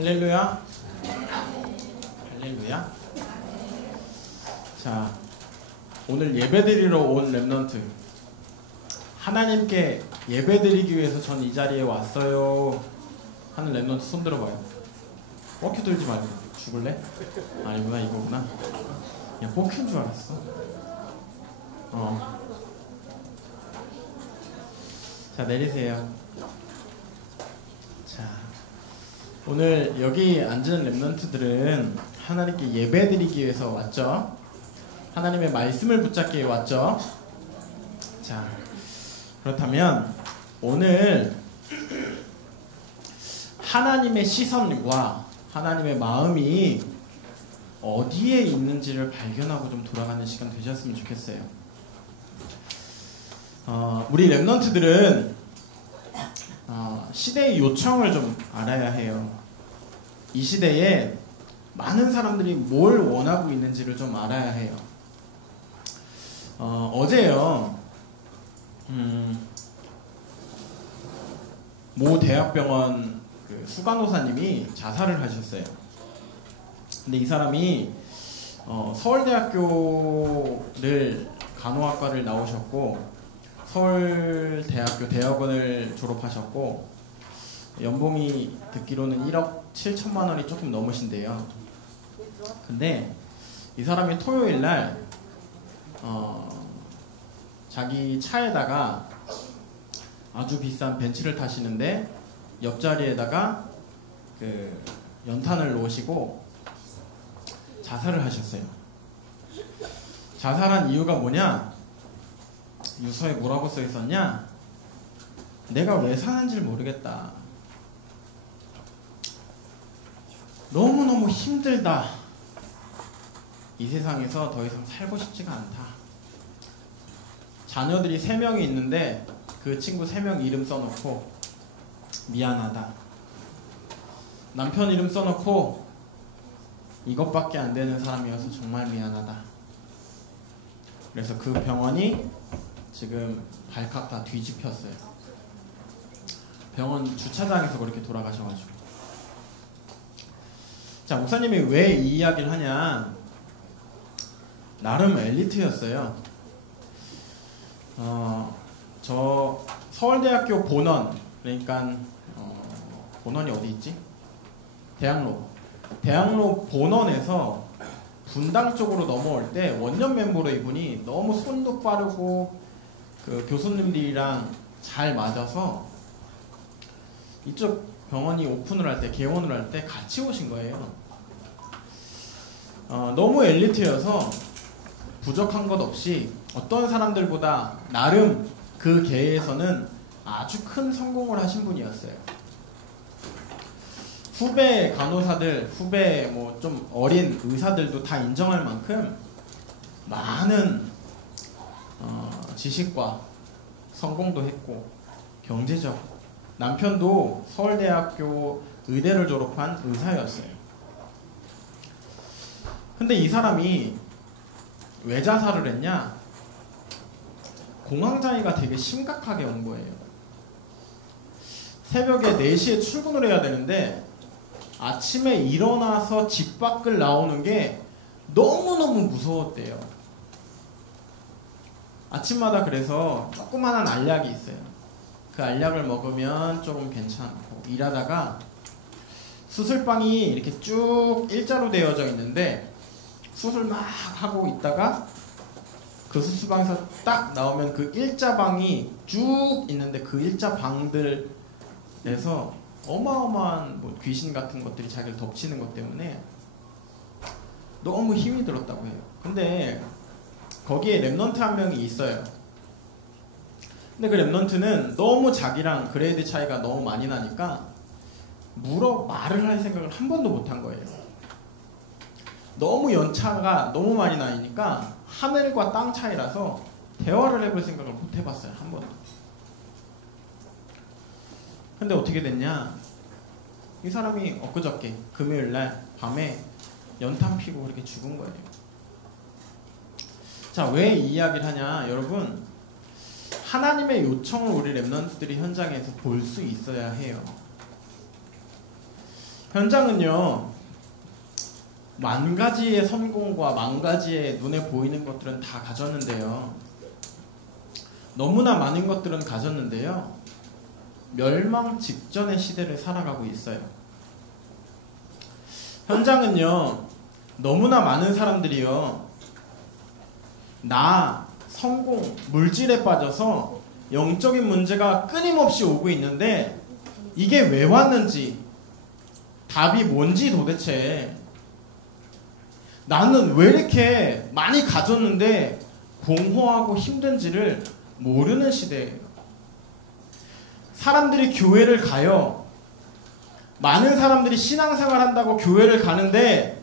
할렐루야. 할렐루야. 자, 오늘 예배드리러 온 렘넌트, 하나님께 예배드리기 위해서 전 이 자리에 왔어요 하는 렘넌트 손 들어봐요. 뻑큐 들지 말고. 죽을래? 아니구나, 이거구나. 야, 뻑큐인 줄 알았어. 자, 내리세요. 자, 오늘 여기 앉은 렘넌트들은 하나님께 예배드리기 위해서 왔죠. 하나님의 말씀을 붙잡기 위해 왔죠. 자, 그렇다면 오늘 하나님의 시선과 하나님의 마음이 어디에 있는지를 발견하고 좀 돌아가는 시간 되셨으면 좋겠어요. 우리 렘넌트들은 시대의 요청을 좀 알아야 해요. 이 시대에 많은 사람들이 뭘 원하고 있는지를 좀 알아야 해요. 어제요, 모 대학병원 그 수간호사님이 자살을 하셨어요. 근데 이 사람이 서울대학교를 간호학과를 나오셨고 서울대학교 대학원을 졸업하셨고 연봉이 듣기로는 1억 7천만 원이 조금 넘으신데요. 근데 이 사람이 토요일날 자기 차에다가 아주 비싼 벤츠를 타시는데 옆자리에다가 그 연탄을 놓으시고 자살을 하셨어요. 자살한 이유가 뭐냐? 유서에 뭐라고 써 있었냐? 내가 왜 사는지 모르겠다. 너무너무 힘들다. 이 세상에서 더 이상 살고 싶지가 않다. 자녀들이 3명이 있는데 그 친구 3명 이름 써놓고 미안하다. 남편 이름 써놓고 이것밖에 안 되는 사람이어서 정말 미안하다. 그래서 그 병원이 지금 발칵 다 뒤집혔어요. 병원 주차장에서 그렇게 돌아가셔가지고. 자, 목사님이 왜 이 이야기를 하냐? 나름 엘리트였어요. 저 서울대학교 본원, 그러니까 본원이 어디 있지? 대학로 본원에서 분당 쪽으로 넘어올 때 원년 멤버로 이분이 너무 손도 빠르고 그 교수님들이랑 잘 맞아서 이쪽 병원이 오픈을 할 때, 개원을 할 때 같이 오신 거예요. 너무 엘리트여서 부족한 것 없이 어떤 사람들보다 나름 그 계에서는 아주 큰 성공을 하신 분이었어요. 후배 간호사들, 후배 뭐 좀 어린 의사들도 다 인정할 만큼 많은 지식과 성공도 했고 경제적. 남편도 서울대학교 의대를 졸업한 의사였어요. 근데 이 사람이 왜 자살을 했냐? 공황장애가 되게 심각하게 온 거예요. 새벽에 4시에 출근을 해야 되는데 아침에 일어나서 집 밖을 나오는 게 너무너무 무서웠대요. 아침마다 그래서 조그마한 알약이 있어요. 그 알약을 먹으면 조금 괜찮고, 일하다가 수술방이 이렇게 쭉 일자로 되어져 있는데 수술 막 하고 있다가 그 수술방에서 딱 나오면 그 일자방이 쭉 있는데 그 일자방들에서 어마어마한 뭐 귀신 같은 것들이 자기를 덮치는 것 때문에 너무 힘이 들었다고 해요. 근데 거기에 렘넌트 한 명이 있어요. 근데 그 렘넌트는 너무 자기랑 그레이드 차이가 너무 많이 나니까 말을 할 생각을 한 번도 못 한 거예요. 너무 연차가 너무 많이 나니까 하늘과 땅 차이라서 대화를 해볼 생각을 못 해봤어요. 한 번도. 근데 어떻게 됐냐? 이 사람이 엊그저께 금요일날 밤에 연탄 피고 그렇게 죽은 거예요. 자, 왜 이 이야기를 하냐? 여러분, 하나님의 요청을 우리 렘넌트들이 현장에서 볼 수 있어야 해요. 현장은요, 만 가지의 성공과 만 가지의 눈에 보이는 것들은 다 가졌는데요. 너무나 많은 것들은 가졌는데요. 멸망 직전의 시대를 살아가고 있어요. 현장은요, 너무나 많은 사람들이요, 나, 성공, 물질에 빠져서 영적인 문제가 끊임없이 오고 있는데 이게 왜 왔는지, 답이 뭔지 도대체, 나는 왜 이렇게 많이 가졌는데 공허하고 힘든지를 모르는 시대예요. 사람들이 교회를 가요. 많은 사람들이 신앙생활 한다고 교회를 가는데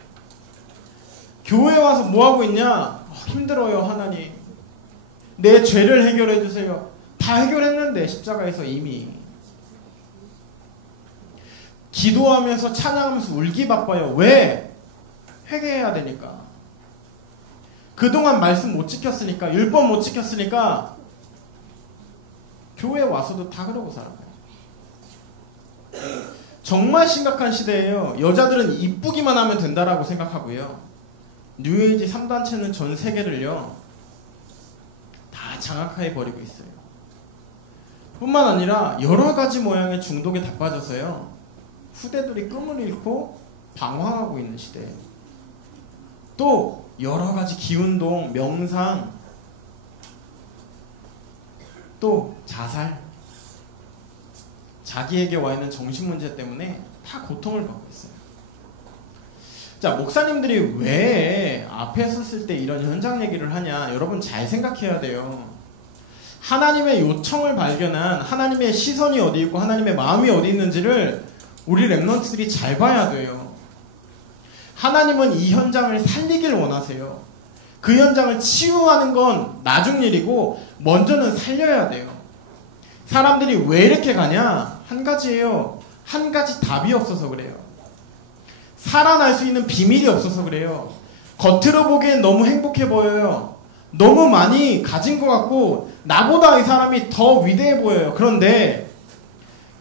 교회 와서 뭐하고 있냐? 힘들어요, 하나님. 내 죄를 해결해 주세요. 다 해결했는데 십자가에서 이미. 기도하면서 찬양하면서 울기 바빠요. 왜? 회개해야 되니까. 그동안 말씀 못 지켰으니까, 율법 못 지켰으니까 교회 와서도 다 그러고 살아요. 정말 심각한 시대예요. 여자들은 이쁘기만 하면 된다라고 생각하고요. 뉴에이지 3단체는 전 세계를요, 다 장악해 버리고 있어요. 뿐만 아니라 여러 가지 모양의 중독에 다 빠져서요, 후대들이 끔을 잃고 방황하고 있는 시대예요. 또 여러 가지 기운동, 명상, 또 자살, 자기에게 와 있는 정신 문제 때문에 다 고통을 받고 있어요. 자, 목사님들이 왜 앞에 섰을 때 이런 현장 얘기를 하냐? 여러분 잘 생각해야 돼요. 하나님의 요청을 발견한, 하나님의 시선이 어디 있고 하나님의 마음이 어디 있는지를 우리 랩런트들이 잘 봐야 돼요. 하나님은 이 현장을 살리길 원하세요. 그 현장을 치유하는 건 나중 일이고 먼저는 살려야 돼요. 사람들이 왜 이렇게 가냐? 한 가지예요. 한 가지 답이 없어서 그래요. 살아날 수 있는 비밀이 없어서 그래요. 겉으로 보기엔 너무 행복해 보여요. 너무 많이 가진 것 같고 나보다 이 사람이 더 위대해 보여요. 그런데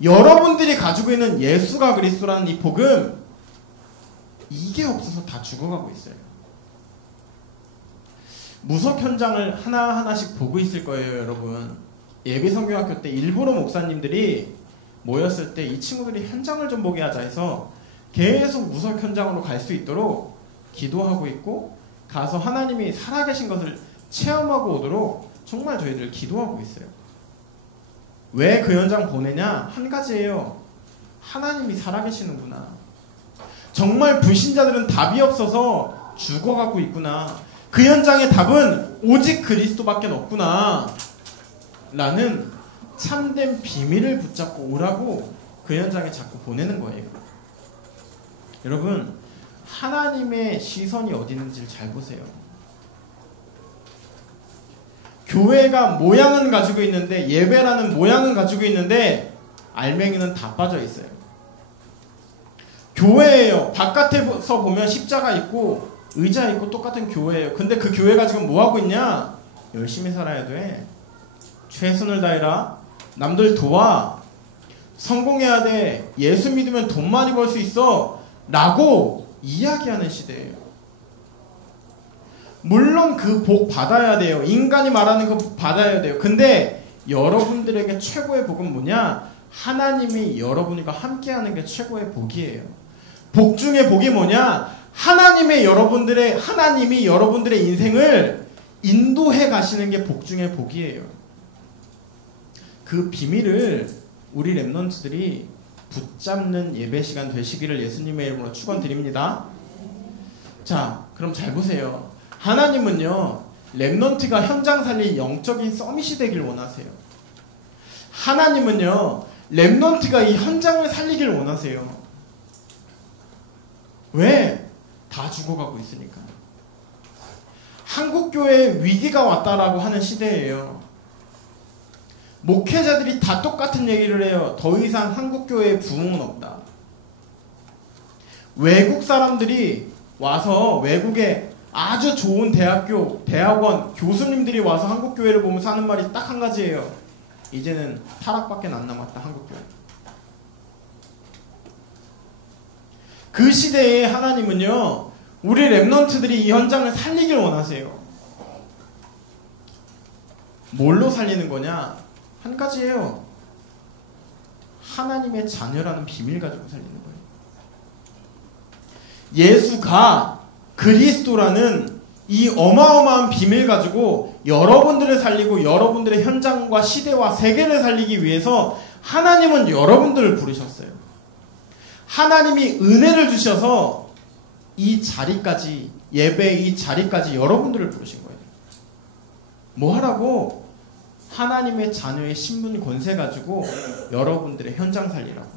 여러분들이 가지고 있는 예수가 그리스도라는 이 복음, 이게 없어서 다 죽어가고 있어요. 무석 현장을 하나하나씩 보고 있을 거예요, 여러분. 예비성경학교 때 일부러 목사님들이 모였을 때 이 친구들이 현장을 좀 보게 하자 해서 계속 무석 현장으로 갈 수 있도록 기도하고 있고, 가서 하나님이 살아계신 것을 체험하고 오도록 정말 저희들 기도하고 있어요. 왜 그 현장 보내냐? 한 가지예요. 하나님이 살아계시는구나. 정말 불신자들은 답이 없어서 죽어가고 있구나. 그 현장의 답은 오직 그리스도밖에 없구나 라는 참된 비밀을 붙잡고 오라고 그 현장에 자꾸 보내는 거예요. 여러분, 하나님의 시선이 어디 있는지를 잘 보세요. 교회가 모양은 가지고 있는데, 예배라는 모양은 가지고 있는데 알맹이는 다 빠져 있어요. 교회예요. 바깥에서 보면 십자가 있고 의자 있고 똑같은 교회예요. 근데 그 교회가 지금 뭐 하고 있냐? 열심히 살아야 돼. 최선을 다해라. 남들 도와. 성공해야 돼. 예수 믿으면 돈 많이 벌 수 있어. 라고 이야기하는 시대예요. 물론 그 복 받아야 돼요. 인간이 말하는 그 복 받아야 돼요. 근데 여러분들에게 최고의 복은 뭐냐? 하나님이 여러분과 함께하는 게 최고의 복이에요. 복 중에 복이 뭐냐? 하나님이 여러분들의 인생을 인도해 가시는 게 복 중에 복이에요. 그 비밀을 우리 랩런트들이 붙잡는 예배 시간 되시기를 예수님의 이름으로 축원드립니다. 자, 그럼 잘 보세요. 하나님은요, 랩런트가 현장 살릴 영적인 서밋이 되길 원하세요. 하나님은요, 랩런트가 이 현장을 살리길 원하세요. 왜? 다 죽어가고 있으니까. 한국교회에 위기가 왔다라고 하는 시대예요. 목회자들이 다 똑같은 얘기를 해요. 더 이상 한국교회에 부흥은 없다. 외국 사람들이 와서, 외국에 아주 좋은 대학교, 대학원, 교수님들이 와서 한국교회를 보면서 하는 말이 딱 한 가지예요. 이제는 타락밖에 안 남았다, 한국교회. 그 시대에 하나님은요, 우리 렘넌트들이 이 현장을 살리길 원하세요. 뭘로 살리는 거냐? 한 가지예요. 하나님의 자녀라는 비밀 가지고 살리는 거예요. 예수가 그리스도라는 이 어마어마한 비밀 가지고 여러분들을 살리고 여러분들의 현장과 시대와 세계를 살리기 위해서 하나님은 여러분들을 부르셨어요. 하나님이 은혜를 주셔서 이 자리까지, 예배의 이 자리까지 여러분들을 부르신 거예요. 뭐 하라고? 하나님의 자녀의 신분 권세 가지고 여러분들의 현장 살리라고.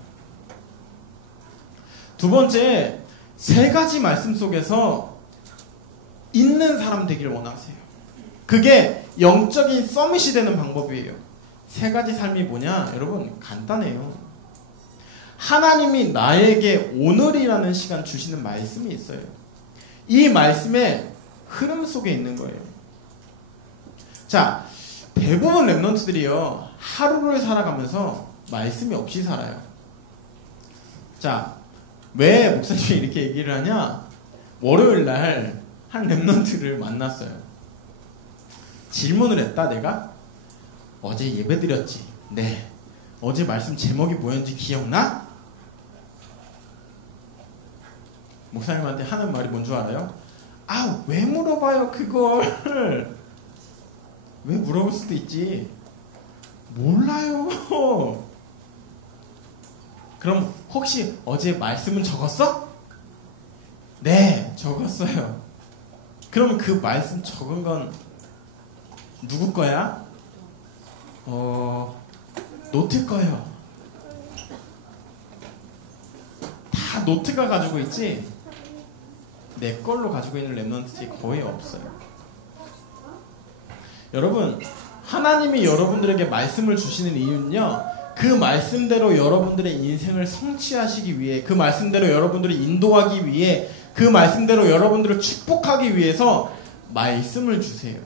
두 번째, 세 가지 말씀 속에서 있는 사람 되기를 원하세요. 그게 영적인 서밋이 되는 방법이에요. 세 가지 삶이 뭐냐? 여러분, 간단해요. 하나님이 나에게 오늘이라는 시간 주시는 말씀이 있어요. 이 말씀의 흐름 속에 있는 거예요. 자, 대부분 렘넌트들이요, 하루를 살아가면서 말씀이 없이 살아요. 자, 왜 목사님이 이렇게 얘기를 하냐? 월요일 날 한 렘넌트를 만났어요. 질문을 했다, 내가? 어제 예배 드렸지? 네. 어제 말씀 제목이 뭐였는지 기억나? 목사님한테 하는 말이 뭔 줄 알아요? 아, 왜 물어봐요, 그걸? 왜 물어볼 수도 있지? 몰라요. 그럼 혹시 어제 말씀은 적었어? 네, 적었어요. 그럼 그 말씀 적은 건 누구 거야? 노트 거요. 다 노트가 가지고 있지 내 걸로 가지고 있는 렘넌트들이 거의 없어요. 여러분, 하나님이 여러분들에게 말씀을 주시는 이유는요, 그 말씀대로 여러분들의 인생을 성취하시기 위해, 그 말씀대로 여러분들을 인도하기 위해, 그 말씀대로 여러분들을 축복하기 위해서 말씀을 주세요.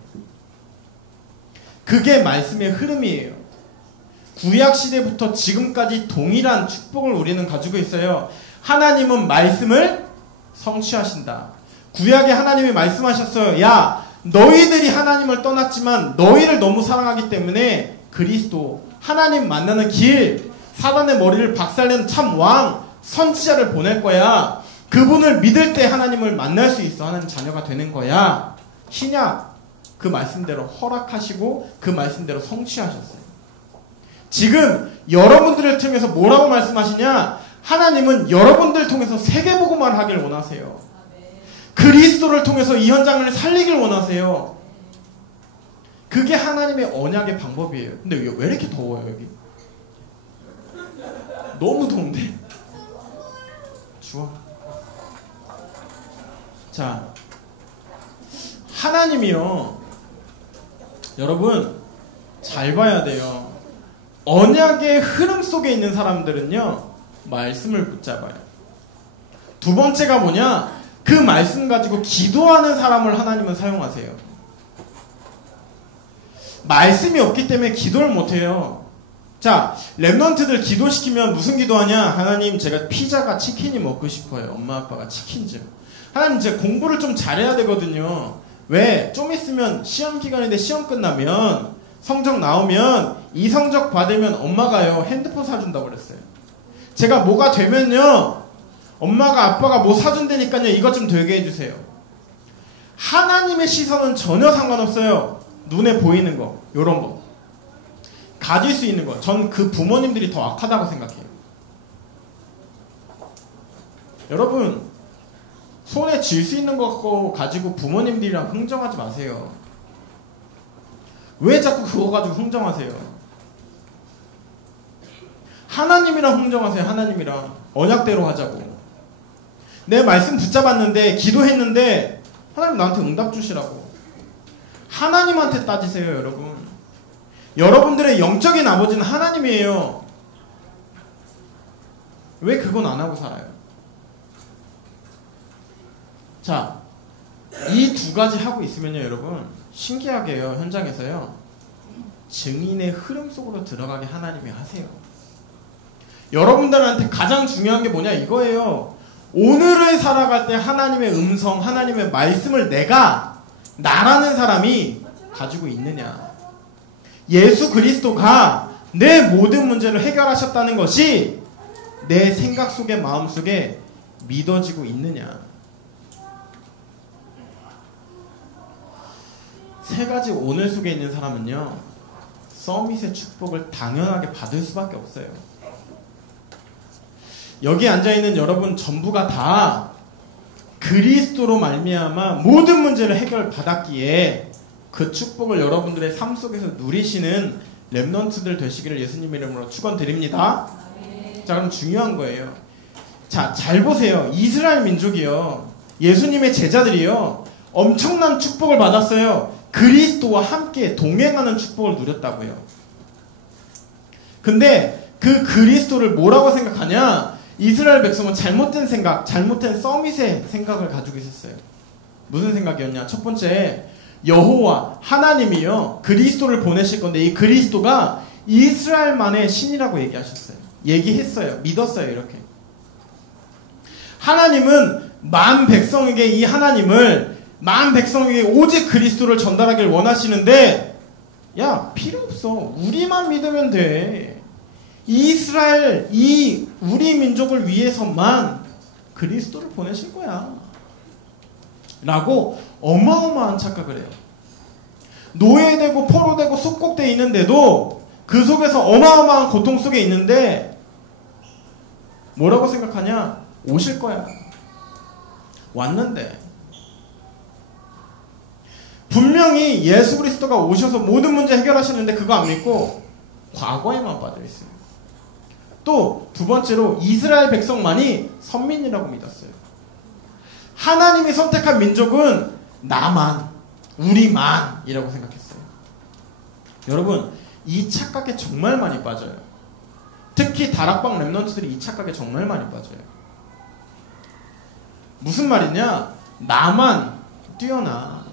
그게 말씀의 흐름이에요. 구약시대부터 지금까지 동일한 축복을 우리는 가지고 있어요. 하나님은 말씀을 성취하신다. 구약에 하나님이 말씀하셨어요. 야, 너희들이 하나님을 떠났지만 너희를 너무 사랑하기 때문에 그리스도, 하나님 만나는 길, 사단의 머리를 박살내는 참 왕, 선지자를 보낼 거야. 그분을 믿을 때 하나님을 만날 수 있어. 하나님 자녀가 되는 거야. 신약, 그 말씀대로 허락하시고 그 말씀대로 성취하셨어요. 지금 여러분들을 통해서 뭐라고 말씀하시냐? 하나님은 여러분들을 통해서 세계복음을 하길 원하세요. 그리스도를 통해서 이 현장을 살리길 원하세요. 그게 하나님의 언약의 방법이에요. 근데 왜 이렇게 더워요, 여기? 너무 더운데? 추워. 자, 하나님이요, 여러분 잘 봐야 돼요. 언약의 흐름 속에 있는 사람들은요, 말씀을 붙잡아요. 두 번째가 뭐냐? 그 말씀 가지고 기도하는 사람을 하나님은 사용하세요. 말씀이 없기 때문에 기도를 못해요. 자, 렘넌트들 기도시키면 무슨 기도하냐? 하나님, 제가 피자가 치킨이 먹고 싶어요. 엄마 아빠가 치킨 좀. 하나님, 제가 공부를 좀 잘해야 되거든요. 왜? 좀 있으면 시험 기간인데 시험 끝나면 성적 나오면 이 성적 받으면 엄마가요 핸드폰 사준다고 그랬어요. 제가 뭐가 되면요 엄마가 아빠가 뭐 사준다니까요 이것 좀 되게 해주세요. 하나님의 시선은 전혀 상관없어요. 눈에 보이는 거, 요런 거 가질 수 있는 거. 전 그 부모님들이 더 악하다고 생각해요. 여러분, 손에 쥘 수 있는 거 가지고 부모님들이랑 흥정하지 마세요. 왜 자꾸 그거 가지고 흥정하세요? 하나님이랑 흥정하세요. 하나님이랑 언약대로 하자고. 내 말씀 붙잡았는데 기도했는데 하나님 나한테 응답 주시라고. 하나님한테 따지세요. 여러분, 여러분들의 영적인 아버지는 하나님이에요. 왜 그건 안 하고 살아요? 자, 이 두 가지 하고 있으면요 여러분, 신기하게요 현장에서요 증인의 흐름 속으로 들어가게 하나님이 하세요. 여러분들한테 가장 중요한 게 뭐냐 이거예요. 오늘을 살아갈 때 하나님의 음성, 하나님의 말씀을 내가 나라는 사람이 가지고 있느냐. 예수 그리스도가 내 모든 문제를 해결하셨다는 것이 내 생각 속에 마음 속에 믿어지고 있느냐. 세 가지 오늘 속에 있는 사람은요, 서밋의 축복을 당연하게 받을 수밖에 없어요. 여기 앉아있는 여러분 전부가 다 그리스도로 말미암아 모든 문제를 해결받았기에 그 축복을 여러분들의 삶 속에서 누리시는 렘넌트들 되시기를 예수님 이름으로 축원드립니다. 자, 그럼 중요한 거예요. 자, 잘 보세요. 이스라엘 민족이요, 예수님의 제자들이요, 엄청난 축복을 받았어요. 그리스도와 함께 동행하는 축복을 누렸다고요. 근데 그 그리스도를 뭐라고 생각하냐? 이스라엘 백성은 잘못된 생각, 잘못된 서밋의 생각을 가지고 있었어요. 무슨 생각이었냐? 첫 번째, 여호와 하나님이요, 그리스도를 보내실 건데 이 그리스도가 이스라엘만의 신이라고 얘기하셨어요. 얘기했어요. 믿었어요. 이렇게. 하나님은 만 백성에게 이 하나님을, 만 백성에게 오직 그리스도를 전달하길 원하시는데, 야, 필요 없어. 우리만 믿으면 돼. 이스라엘, 이 우리 민족을 위해서만 그리스도를 보내실 거야 라고 어마어마한 착각을 해요. 노예되고 포로되고 속국돼 있는데도 그 속에서 어마어마한 고통 속에 있는데 뭐라고 생각하냐? 오실 거야. 왔는데 분명히 예수 그리스도가 오셔서 모든 문제 해결하셨는데 그거 안 믿고 과거에만 빠져있어요. 또 두 번째로 이스라엘 백성만이 선민이라고 믿었어요. 하나님이 선택한 민족은 나만, 우리만이라고 생각했어요. 여러분, 이 착각에 정말 많이 빠져요. 특히 다락방 렘넌트들이 이 착각에 정말 많이 빠져요. 무슨 말이냐? 나만 뛰어나,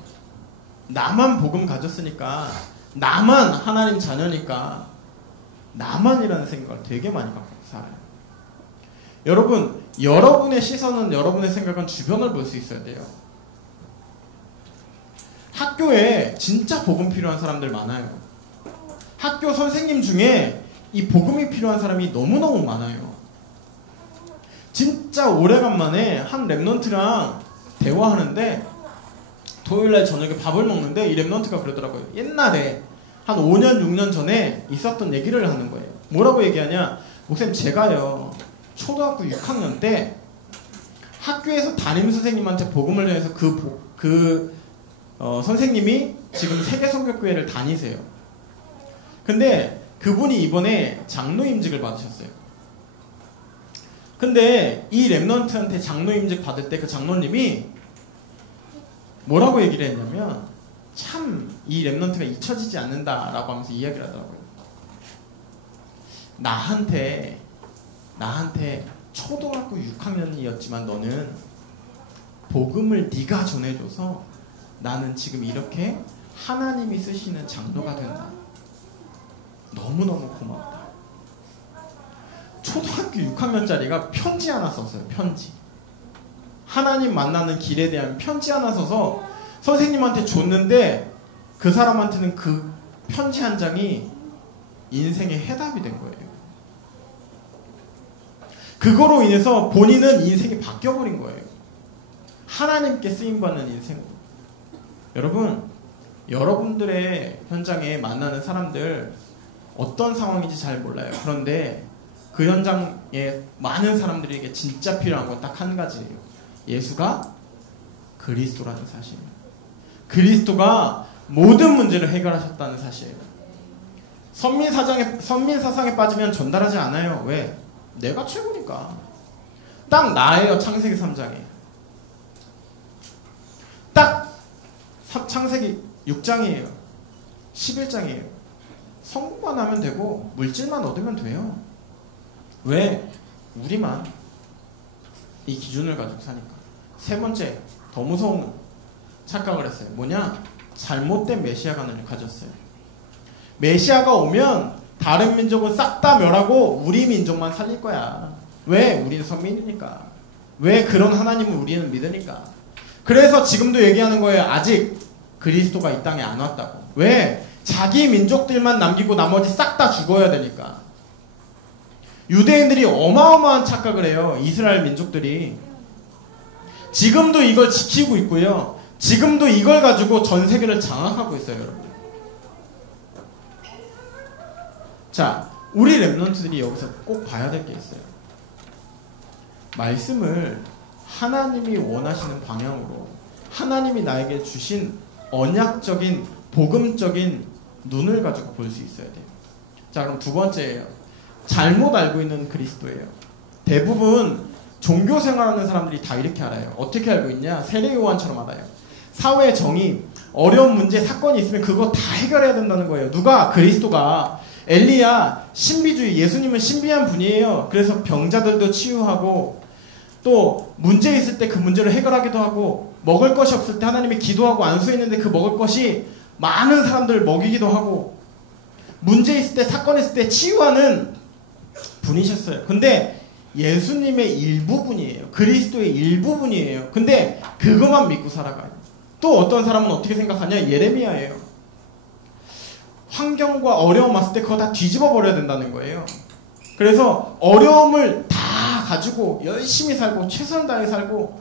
나만 복음 가졌으니까, 나만 하나님 자녀니까, 나만이라는 생각을 되게 많이 갖고 살아요. 여러분, 여러분의 시선은, 여러분의 생각은 주변을 볼 수 있어야 돼요. 학교에 진짜 복음 필요한 사람들 많아요. 학교 선생님 중에 이 복음이 필요한 사람이 너무너무 많아요. 진짜 오래간만에 한 렘넌트랑 대화하는데, 토요일날 저녁에 밥을 먹는데 이 렘넌트가 그러더라고요. 옛날에 한 5년 6년 전에 있었던 얘기를 하는 거예요. 뭐라고 얘기하냐? 목사님, 제가요 초등학교 6학년 때 학교에서 담임선생님한테 복음을 전해서 선생님이 지금 세계성결교회를 다니세요. 근데 그분이 이번에 장로임직을 받으셨어요. 근데 이 렘넌트한테 장로임직 받을 때 그 장로님이 뭐라고 얘기를 했냐면, 참 이 렘넌트가 잊혀지지 않는다라고 하면서 이야기를 하더라고요. 나한테 초등학교 6학년이었지만 너는 복음을 네가 전해줘서 나는 지금 이렇게 하나님이 쓰시는 장로가 된다. 너무너무 고맙다. 초등학교 6학년짜리가 편지 하나 썼어요. 편지. 하나님 만나는 길에 대한 편지 하나 써서 선생님한테 줬는데 그 사람한테는 그 편지 한 장이 인생의 해답이 된 거예요. 그거로 인해서 본인은 인생이 바뀌어버린 거예요. 하나님께 쓰임받는 인생으로. 여러분, 여러분들의 현장에 만나는 사람들 어떤 상황인지 잘 몰라요. 그런데 그 현장에 많은 사람들에게 진짜 필요한 건 딱 한 가지예요. 예수가 그리스도라는 사실이에요. 그리스도가 모든 문제를 해결하셨다는 사실이에요. 선민 사상에 빠지면 전달하지 않아요. 왜? 내가 최고니까. 딱 나예요. 창세기 3장에. 딱 창세기 6장이에요. 11장이에요. 성공만 하면 되고 물질만 얻으면 돼요. 왜? 우리만 이 기준을 가지고 사니까. 세 번째, 더 무서운 착각을 했어요. 뭐냐? 잘못된 메시아관을 가졌어요. 메시아가 오면 다른 민족은 싹 다 멸하고 우리 민족만 살릴 거야. 왜? 우리는 선민이니까. 왜? 그런 하나님을 우리는 믿으니까. 그래서 지금도 얘기하는 거예요. 아직 그리스도가 이 땅에 안 왔다고. 왜? 자기 민족들만 남기고 나머지 싹 다 죽어야 되니까. 유대인들이 어마어마한 착각을 해요. 이스라엘 민족들이. 지금도 이걸 지키고 있고요. 지금도 이걸 가지고 전 세계를 장악하고 있어요, 여러분. 자, 우리 렘넌트들이 여기서 꼭 봐야 될 게 있어요. 말씀을 하나님이 원하시는 방향으로 하나님이 나에게 주신 언약적인 복음적인 눈을 가지고 볼 수 있어야 돼요. 자, 그럼 두 번째예요. 잘못 알고 있는 그리스도예요. 대부분 종교 생활하는 사람들이 다 이렇게 알아요. 어떻게 알고 있냐? 세례 요한처럼 알아요. 사회 정의, 어려운 문제, 사건이 있으면 그거 다 해결해야 된다는 거예요. 누가? 그리스도가. 엘리야, 신비주의, 예수님은 신비한 분이에요. 그래서 병자들도 치유하고 또 문제 있을 때 그 문제를 해결하기도 하고 먹을 것이 없을 때 하나님이 기도하고 안수했는데 그 먹을 것이 많은 사람들을 먹이기도 하고 문제 있을 때 사건 있을 때 치유하는 분이셨어요. 근데 예수님의 일부분이에요. 그리스도의 일부분이에요. 근데 그것만 믿고 살아가요. 또 어떤 사람은 어떻게 생각하냐? 예레미야예요. 환경과 어려움 왔을 때 그거 다 뒤집어 버려야 된다는 거예요. 그래서 어려움을 다 가지고 열심히 살고 최선을 다해 살고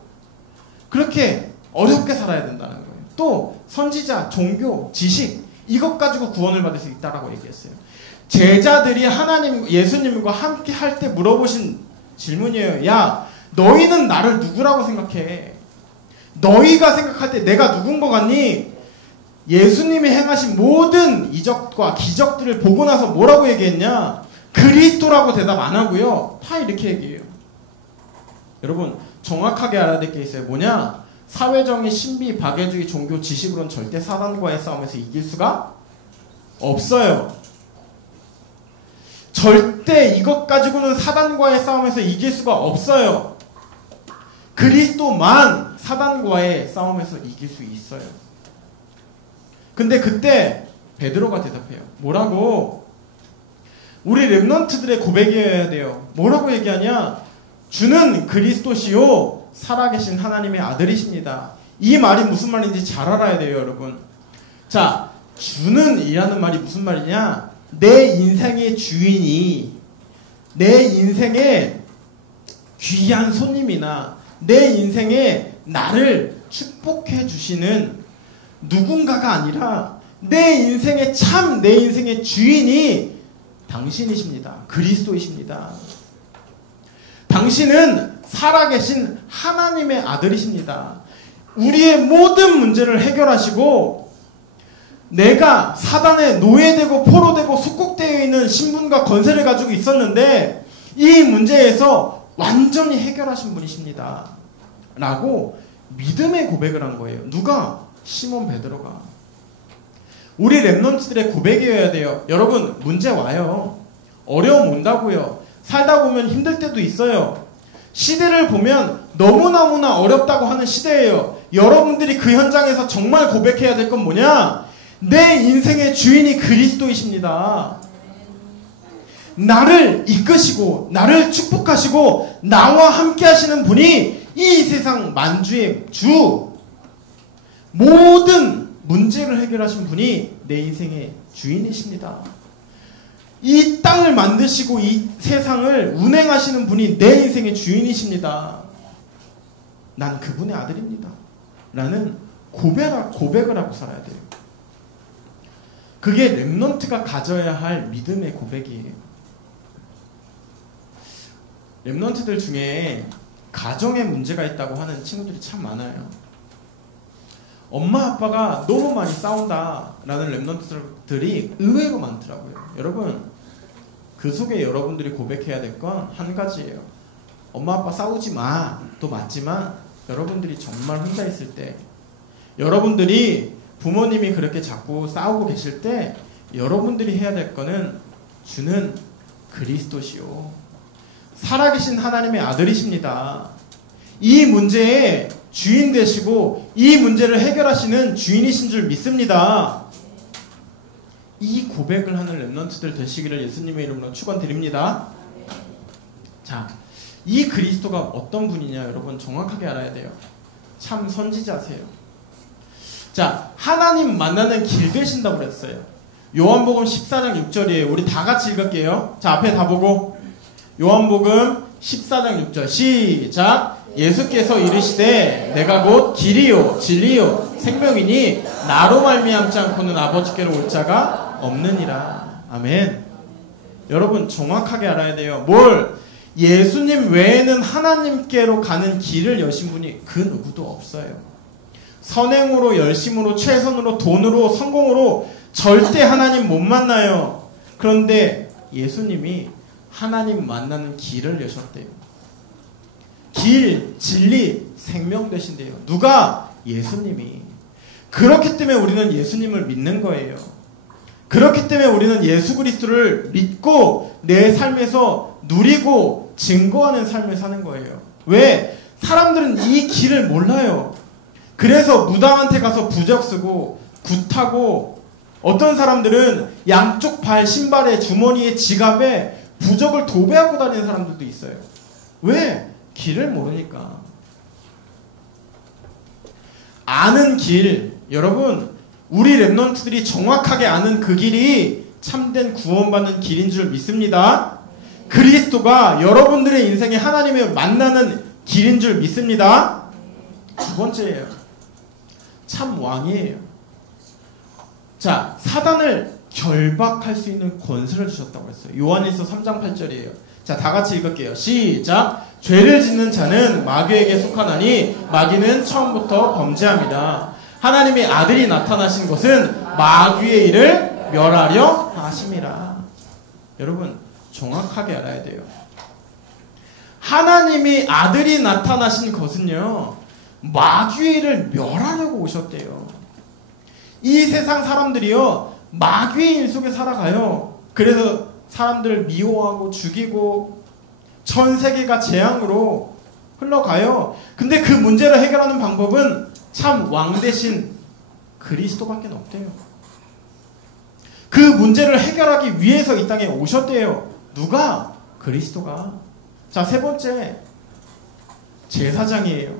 그렇게 어렵게 살아야 된다는 거예요. 또 선지자, 종교, 지식 이것 가지고 구원을 받을 수 있다라고 얘기했어요. 제자들이 하나님, 예수님과 함께 할 때 물어보신 질문이에요. 야, 너희는 나를 누구라고 생각해? 너희가 생각할 때 내가 누군 것 같니? 예수님이 행하신 모든 이적과 기적들을 보고 나서 뭐라고 얘기했냐? 그리스도라고 대답 안 하고요. 다 이렇게 얘기해요. 여러분, 정확하게 알아야 될 게 있어요. 뭐냐? 사회정의, 신비, 박애주의, 종교, 지식으로는 절대 사단과의 싸움에서 이길 수가 없어요. 절대 이것 가지고는 사단과의 싸움에서 이길 수가 없어요. 그리스도만 사단과의 싸움에서 이길 수 있어요. 근데 그때 베드로가 대답해요. 뭐라고? 우리 렘넌트들의 고백이어야 돼요. 뭐라고 얘기하냐? 주는 그리스도시요 살아계신 하나님의 아들이십니다. 이 말이 무슨 말인지 잘 알아야 돼요, 여러분. 자, 주는 이라는 말이 무슨 말이냐? 내 인생의 주인이 내 인생의 귀한 손님이나 내 인생에 나를 축복해 주시는 누군가가 아니라 내 인생의 참 내 인생의 주인이 당신이십니다. 그리스도이십니다. 당신은 살아계신 하나님의 아들이십니다. 우리의 모든 문제를 해결하시고 내가 사단에 노예되고 포로되고 속국되어 있는 신분과 건세를 가지고 있었는데 이 문제에서 완전히 해결하신 분이십니다. 라고 믿음의 고백을 한 거예요. 누가? 시몬 베드로가. 우리 렘넌트들의 고백이어야 돼요. 여러분, 문제 와요. 어려움 온다고요. 살다 보면 힘들 때도 있어요. 시대를 보면 너무너무나 어렵다고 하는 시대예요. 여러분들이 그 현장에서 정말 고백해야 될 건 뭐냐? 내 인생의 주인이 그리스도이십니다. 나를 이끄시고 나를 축복하시고 나와 함께 하시는 분이 이 세상 만주의 주, 모든 문제를 해결하신 분이 내 인생의 주인이십니다. 이 땅을 만드시고 이 세상을 운행하시는 분이 내 인생의 주인이십니다. 난 그분의 아들입니다. 라는 고백을 하고 살아야 돼요. 그게 렘넌트가 가져야 할 믿음의 고백이에요. 렘넌트들 중에 가정에 문제가 있다고 하는 친구들이 참 많아요. 엄마 아빠가 너무 많이 싸운다라는 렘넌트들이 의외로 많더라고요. 여러분, 그 속에 여러분들이 고백해야 될 건 한 가지예요. 엄마 아빠 싸우지 마도 맞지만 여러분들이 정말 혼자 있을 때, 여러분들이 부모님이 그렇게 자꾸 싸우고 계실 때 여러분들이 해야 될 거는 주는 그리스도시요 살아계신 하나님의 아들이십니다. 이 문제에 주인 되시고 이 문제를 해결하시는 주인이신 줄 믿습니다. 이 고백을 하는 렘넌트들 되시기를 예수님의 이름으로 축원드립니다. 자, 이 그리스도가 어떤 분이냐 여러분 정확하게 알아야 돼요. 참 선지자세요. 자, 하나님 만나는 길 되신다고 그랬어요. 요한복음 14장 6절이에요. 우리 다 같이 읽을게요. 자, 앞에 다 보고 요한복음 14장 6절 시작. 예수께서 이르시되 내가 곧 길이요 진리요 생명이니 나로 말미암지 않고는 아버지께로 올 자가 없느니라. 아멘. 여러분 정확하게 알아야 돼요. 뭘? 예수님 외에는 하나님께로 가는 길을 여신 분이 그 누구도 없어요. 선행으로 열심으로 최선으로 돈으로 성공으로 절대 하나님 못 만나요. 그런데 예수님이 하나님 만나는 길을 여셨대요. 길, 진리, 생명 되신대요. 누가? 예수님이. 그렇기 때문에 우리는 예수님을 믿는 거예요. 그렇기 때문에 우리는 예수 그리스도를 믿고 내 삶에서 누리고 증거하는 삶을 사는 거예요. 왜? 사람들은 이 길을 몰라요. 그래서 무당한테 가서 부적 쓰고 굿하고 어떤 사람들은 양쪽 발 신발에 주머니에 지갑에 부적을 도배하고 다니는 사람들도 있어요. 왜? 길을 모르니까. 아는 길, 여러분 우리 랩런트들이 정확하게 아는 그 길이 참된 구원받는 길인 줄 믿습니다. 그리스도가 여러분들의 인생에 하나님을 만나는 길인 줄 믿습니다. 두 번째예요. 참 왕이에요. 자, 사단을 결박할 수 있는 권세를 주셨다고 했어요. 요한일서 3장 8절이에요. 자, 다 같이 읽을게요. 시작. 죄를 짓는 자는 마귀에게 속하나니 마귀는 처음부터 범죄합니다. 하나님의 아들이 나타나신 것은 마귀의 일을 멸하려 하심이라. 여러분 정확하게 알아야 돼요. 하나님이 아들이 나타나신 것은요 마귀의 일을 멸하려고 오셨대요. 이 세상 사람들이요 마귀의 일 속에 살아가요. 그래서 사람들을 미워하고 죽이고 전 세계가 재앙으로 흘러가요. 근데 그 문제를 해결하는 방법은 참 왕 대신 그리스도밖에 없대요. 그 문제를 해결하기 위해서 이 땅에 오셨대요. 누가? 그리스도가. 자, 세 번째 제사장이에요.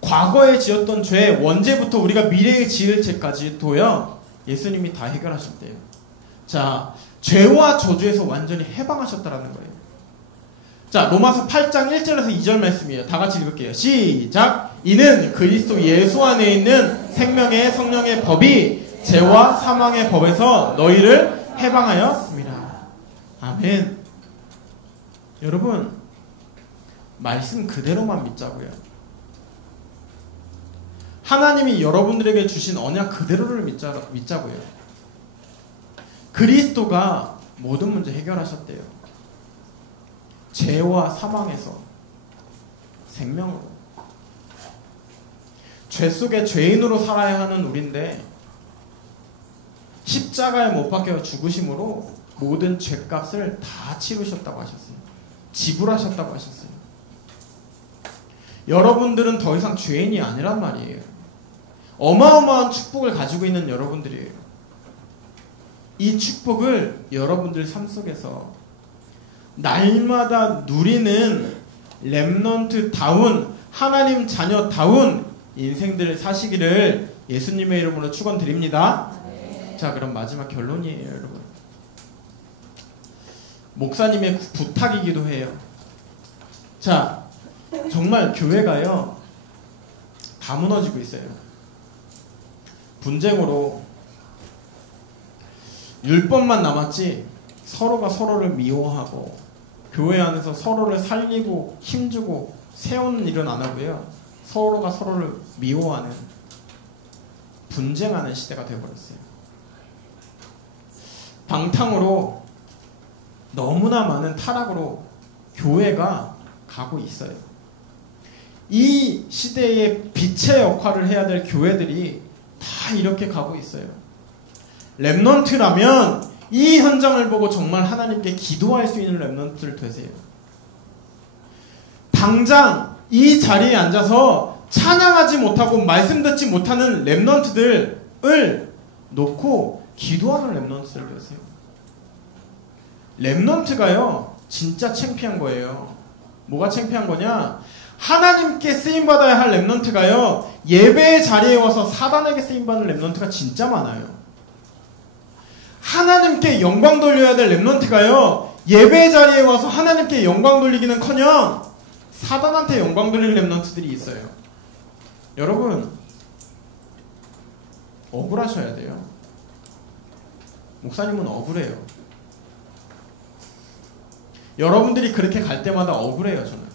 과거에 지었던 죄, 원죄부터 우리가 미래에 지을 죄까지도요 예수님이 다 해결하셨대요. 자, 죄와 저주에서 완전히 해방하셨다라는 거예요. 자, 로마서 8장 1절에서 2절 말씀이에요. 다 같이 읽을게요. 시작. 이는 그리스도 예수 안에 있는 생명의 성령의 법이 죄와 사망의 법에서 너희를 해방하였습니다. 아멘. 여러분 말씀 그대로만 믿자고요. 하나님이 여러분들에게 주신 언약 그대로를 믿자고요. 그리스도가 모든 문제 해결하셨대요. 죄와 사망에서 생명으로. 죄 속에 죄인으로 살아야 하는 우리인데 십자가에 못 박혀 죽으심으로 모든 죄값을 다 치르셨다고 하셨어요. 지불하셨다고 하셨어요. 여러분들은 더 이상 죄인이 아니란 말이에요. 어마어마한 축복을 가지고 있는 여러분들이에요. 이 축복을 여러분들 삶 속에서 날마다 누리는 렘넌트다운 하나님 자녀다운 인생들을 사시기를 예수님의 이름으로 축원드립니다. 네. 자, 그럼 마지막 결론이에요, 여러분. 목사님의 부탁이기도 해요. 자, 정말 교회가요 다 무너지고 있어요. 분쟁으로 율법만 남았지 서로가 서로를 미워하고 교회 안에서 서로를 살리고 힘주고 세우는 일은 안 하고요. 서로가 서로를 미워하는 분쟁하는 시대가 되어버렸어요. 방탕으로 너무나 많은 타락으로 교회가 가고 있어요. 이 시대의 빛의 역할을 해야 될 교회들이 다 이렇게 가고 있어요. 렘넌트라면 이 현장을 보고 정말 하나님께 기도할 수 있는 렘넌트들 되세요. 당장 이 자리에 앉아서 찬양하지 못하고 말씀 듣지 못하는 렘넌트들을 놓고 기도하는 렘넌트들 되세요. 렘넌트가요 진짜 창피한 거예요. 뭐가 창피한 거냐? 하나님께 쓰임받아야 할 렘넌트가요, 예배의 자리에 와서 사단에게 쓰임받는 렘넌트가 진짜 많아요. 하나님께 영광 돌려야 될 렘넌트가요, 예배의 자리에 와서 하나님께 영광 돌리기는커녕 사단한테 영광 돌릴 렘넌트들이 있어요. 여러분, 억울하셔야 돼요. 목사님은 억울해요. 여러분들이 그렇게 갈 때마다 억울해요. 저는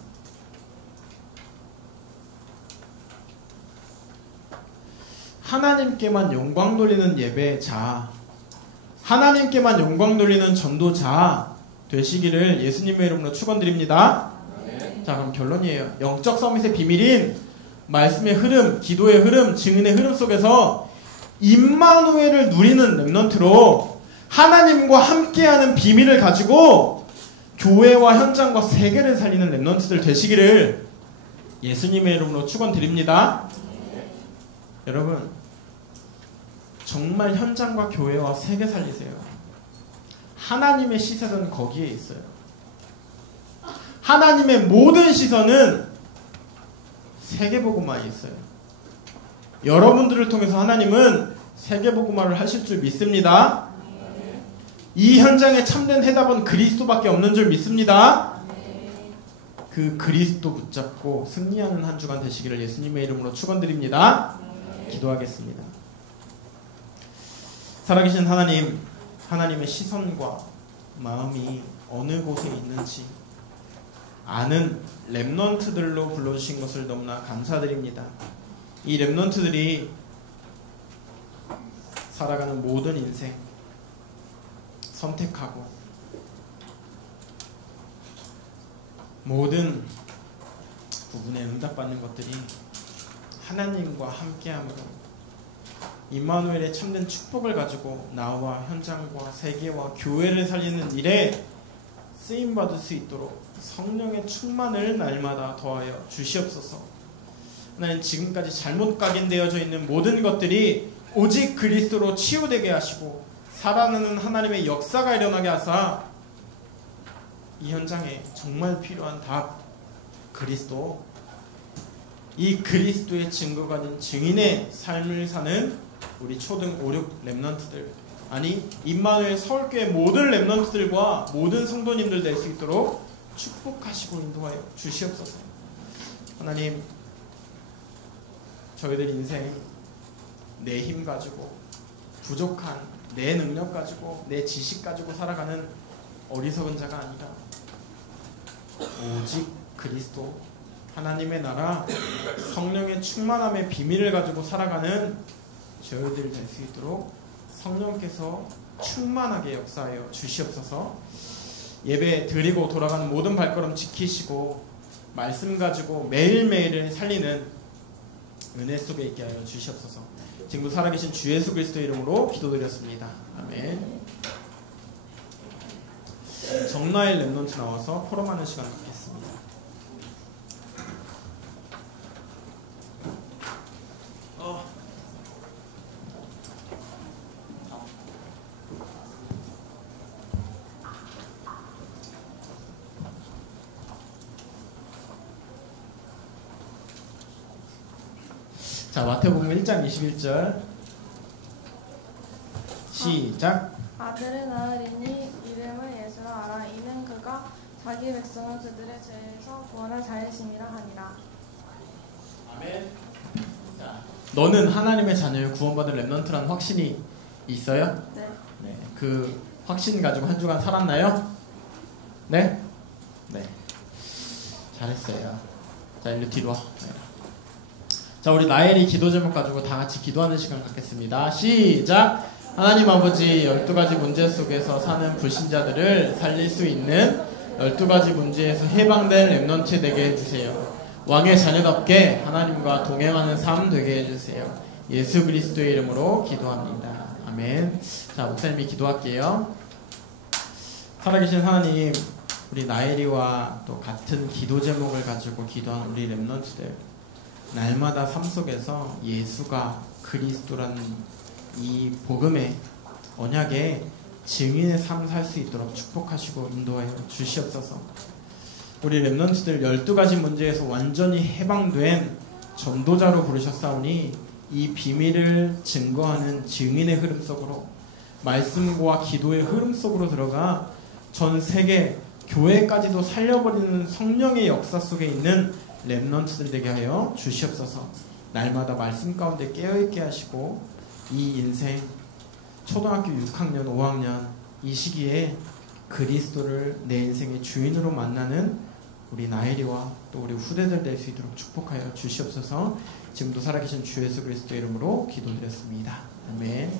하나님께만 영광 돌리는 예배자, 하나님께만 영광 돌리는 전도자 되시기를 예수님의 이름으로 축원드립니다. 네. 자, 그럼 결론이에요. 영적 서밋의 비밀인 말씀의 흐름, 기도의 흐름, 증인의 흐름 속에서 임마누엘을 누리는 렘넌트로 하나님과 함께하는 비밀을 가지고 교회와 현장과 세계를 살리는 렘넌트들 되시기를 예수님의 이름으로 축원드립니다. 네. 여러분, 정말 현장과 교회와 세계 살리세요. 하나님의 시선은 거기에 있어요. 하나님의 모든 시선은 세계복음화에 있어요. 여러분들을 통해서 하나님은 세계복음화를 하실 줄 믿습니다. 이 현장에 참된 해답은 그리스도밖에 없는 줄 믿습니다. 그 그리스도 붙잡고 승리하는 한 주간 되시기를 예수님의 이름으로 축원드립니다. 기도하겠습니다. 살아계신 하나님, 하나님의 시선과 마음이 어느 곳에 있는지 아는 렘넌트들로 불러주신 것을 너무나 감사드립니다. 이 렘넌트들이 살아가는 모든 인생 선택하고 모든 부분에 응답받는 것들이 하나님과 함께함으로 임마누엘의 참된 축복을 가지고 나와 현장과 세계와 교회를 살리는 일에 쓰임받을 수 있도록 성령의 충만을 날마다 더하여 주시옵소서. 하나님, 지금까지 잘못 각인되어져 있는 모든 것들이 오직 그리스도로 치유되게 하시고 살아나는 하나님의 역사가 일어나게 하사 이 현장에 정말 필요한 답, 그리스도, 이 그리스도의 증거가 된 증인의 삶을 사는 우리 초등 5, 6 렘넌트들, 아니 임마누엘 서울교회 모든 렘넌트들과 모든 성도님들 될 수 있도록 축복하시고 인도하여 주시옵소서. 하나님, 저희들 인생 내 힘 가지고 부족한 내 능력 가지고 내 지식 가지고 살아가는 어리석은 자가 아니라 오직 그리스도, 하나님의 나라, 성령의 충만함의 비밀을 가지고 살아가는 저희들 될 수 있도록 성령께서 충만하게 역사하여 주시옵소서. 예배 드리고 돌아가는 모든 발걸음 지키시고 말씀 가지고 매일매일을 살리는 은혜 속에 있게 하여 주시옵소서. 지금도 살아계신 주 예수 그리스도의 이름으로 기도드렸습니다. 아멘. 정나일 렘넌트 나와서 포럼하는 시간 갖겠습니다. 자, 마태복음 1장 21절 시작. 아들을 낳으리니 이름을 예수라 하라. 이는 그가 자기 백성을 그들의 죄에서 구원할 자이심이라 하니라. 아멘. 자, 너는 하나님의 자녀의 구원받을 렘넌트라는 확신이 있어요? 네. 네. 그 확신 가지고 한 주간 살았나요? 네? 네. 잘했어요. 자, 일로 뒤로 와. 네. 자, 우리 나엘이 기도 제목 가지고 다 같이 기도하는 시간 갖겠습니다. 시작! 하나님 아버지, 12가지 문제 속에서 사는 불신자들을 살릴 수 있는 12가지 문제에서 해방된 렘넌트 되게 해주세요. 왕의 자녀답게 하나님과 동행하는 삶 되게 해주세요. 예수 그리스도의 이름으로 기도합니다. 아멘. 자, 목사님이 기도할게요. 살아계신 하나님, 우리 나엘이와 또 같은 기도 제목을 가지고 기도한 우리 렘넌트들, 날마다 삶 속에서 예수가 그리스도라는 이 복음의 언약에 증인의 삶 살 수 있도록 축복하시고 인도하여 주시옵소서. 우리 렘넌트들 12가지 문제에서 완전히 해방된 전도자로 부르셨사오니 이 비밀을 증거하는 증인의 흐름 속으로, 말씀과 기도의 흐름 속으로 들어가 전 세계 교회까지도 살려버리는 성령의 역사 속에 있는 렘넌트들 되게 하여 주시옵소서. 날마다 말씀 가운데 깨어있게 하시고 이 인생 초등학교 6학년 5학년 이 시기에 그리스도를 내 인생의 주인으로 만나는 우리 나혜리와 또 우리 후대들 될 수 있도록 축복하여 주시옵소서. 지금도 살아계신 주 예수 그리스도 이름으로 기도드렸습니다. 아멘.